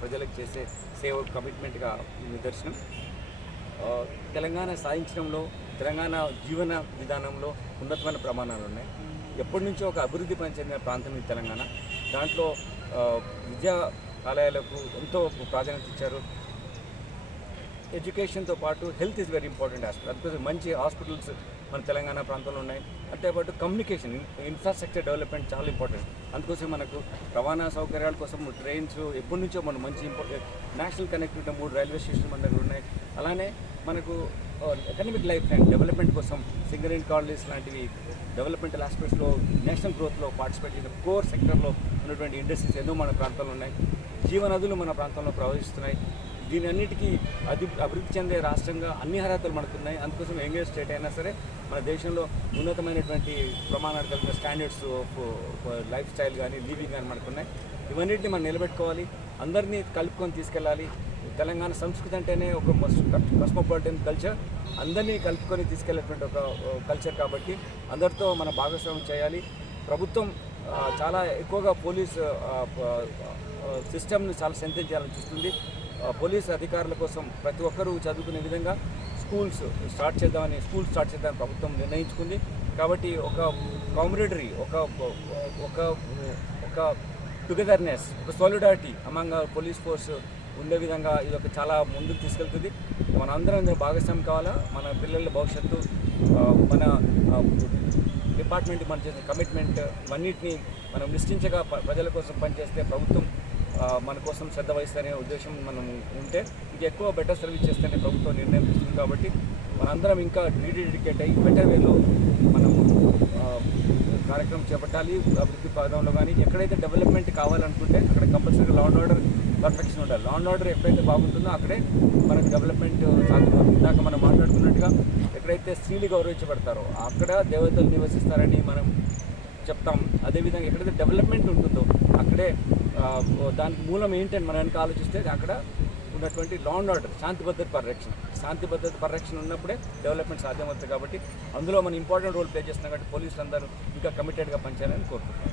ప్రజలకు చేసే సేవ కమిట్మెంట్గా నిదర్శనం. తెలంగాణ సాధించడంలో, తెలంగాణ జీవన విధానంలో ఉన్నతమైన ప్రమాణాలు ఉన్నాయి. ఎప్పటి నుంచో ఒక అభివృద్ధి చెందిన ప్రాంతం ఈ తెలంగాణ. దాంట్లో విద్యా ఆలయాలకు ఎంతో ప్రాధాన్యత ఇచ్చారు. ఎడ్యుకేషన్తో పాటు health is very important aspect. అందుకోసం మంచి హాస్పిటల్స్ మన తెలంగాణ ప్రాంతంలో ఉన్నాయి. అంతేపాటు కమ్యూనికేషన్, ఇన్ఫ్రాస్ట్రక్చర్ డెవలప్మెంట్ చాలా ఇంపార్టెంట్. అందుకోసం మనకు రవాణా సౌకర్యాల కోసం ట్రైన్స్ ఎప్పటి నుంచో మనం మంచి నేషనల్ కనెక్టివిటీ 3 రైల్వే స్టేషన్లు మన దగ్గర ఉన్నాయి. అలానే మనకు ఎకనామిక్ లైఫ్ లైన్ డెవలప్మెంట్ కోసం సింగరేణి కాలనీస్ లాంటివి డెవలప్మెంటల్ ఆస్పెక్ట్స్లో నేషనల్ గ్రోత్లో పార్టిసిపేట్ చేసిన కోర్ సెక్టర్లో ఉన్నటువంటి ఇండస్ట్రీస్ ఎన్నో మన ప్రాంతంలో ఉన్నాయి. జీవనదులు మన ప్రాంతంలో ప్రవహిస్తున్నాయి. దీని అన్నిటికీ అభివృద్ధి చెందే రాష్ట్రంగా అన్ని అర్హతలు మనకున్నాయి. అందుకోసం యంగెస్ట్ స్టేట్ అయినా సరే మన దేశంలో ఉన్నతమైనటువంటి ప్రమాణాలు కలిగిన స్టాండర్డ్స్ ఆఫ్ లైఫ్ స్టైల్ కానీ లివింగ్ కానీ మనకున్నాయి. ఇవన్నిటిని మనం నిలబెట్టుకోవాలి, అందరినీ కలుపుకొని తీసుకెళ్ళాలి. తెలంగాణ సంస్కృతి అంటేనే ఒక కాస్మోపాలిటన్ కల్చర్, అందరినీ కలుపుకొని తీసుకెళ్లేటువంటి ఒక కల్చర్ కాబట్టి అందరితో మన భాగస్వామ్యం చేయాలి. ప్రభుత్వం చాలా ఎక్కువగా పోలీస్ సిస్టమ్ని చాలా స్ట్రెంథెన్ చేయాలని చూస్తుంది. పోలీస్ అధికారుల కోసం ప్రతి ఒక్కరూ చదువుకునే విధంగా స్కూల్స్ స్టార్ట్ చేద్దామని ప్రభుత్వం నిర్ణయించుకుంది. కాబట్టి ఒక కామ్రేడరీ, ఒక టుగెదర్నెస్, ఒక సాలిడారిటీ అమంగ్ పోలీస్ ఫోర్స్ ఉండే విధంగా ఇది ఒక చాలా ముందుకు తీసుకెళ్తుంది. మనందరం భాగస్వామ్యం కావాలా. మన పిల్లల భవిష్యత్తు, మన డిపార్ట్మెంట్కి మనం చేసిన కమిట్మెంట్ ఇవన్నిటిని మనం నిశ్చించగా ప్రజల కోసం పనిచేస్తే ప్రభుత్వం మన కోసం శ్రద్ధ వహిస్తేనే ఉద్దేశం మనం ఉంటే ఇంకెక్కువ బెటర్ సర్వీస్ చేస్తేనే ప్రభుత్వం నిర్ణయం తీసుకుంది. కాబట్టి మనందరం ఇంకా డెడికేట్ అయ్యి బెటర్ వేలో మనం కార్యక్రమం చేపట్టాలి. అభివృద్ధి పదంలో కానీ ఎక్కడైతే డెవలప్మెంట్ కావాలనుకుంటే అక్కడ కంపల్సరీగా లా అండ్ ఆర్డర్ పర్ఫెక్షన్ ఉండాలి. లా అండ్ ఆర్డర్ ఎక్కడైతే బాగుంటుందో అక్కడే మనకు డెవలప్మెంట్ సాగుతుంది. ఇందాక మనం మాట్లాడుకున్నట్టుగా ఎక్కడైతే స్త్రీలు గౌరవించబడతారో అక్కడ దేవతలు నివసిస్తారని మనం చెప్తాం. అదేవిధంగా ఎక్కడైతే డెవలప్మెంట్ ఉంటుందో అక్కడే దానికి మూలం ఏంటని మనం వెనక ఆలోచిస్తే అక్కడ ఉన్నటువంటి లా అండ్ ఆర్డర్, శాంతి భద్రత పరిరక్షణ ఉన్నప్పుడే డెవలప్మెంట్ సాధ్యమవుతుంది. కాబట్టి అందులో మనం ఇంపార్టెంట్ రోల్ ప్లే చేస్తున్నాం. కాబట్టి పోలీసులు అందరూ ఇంకా కమిటెడ్గా పనిచేయాలని కోరుకుంటున్నాం.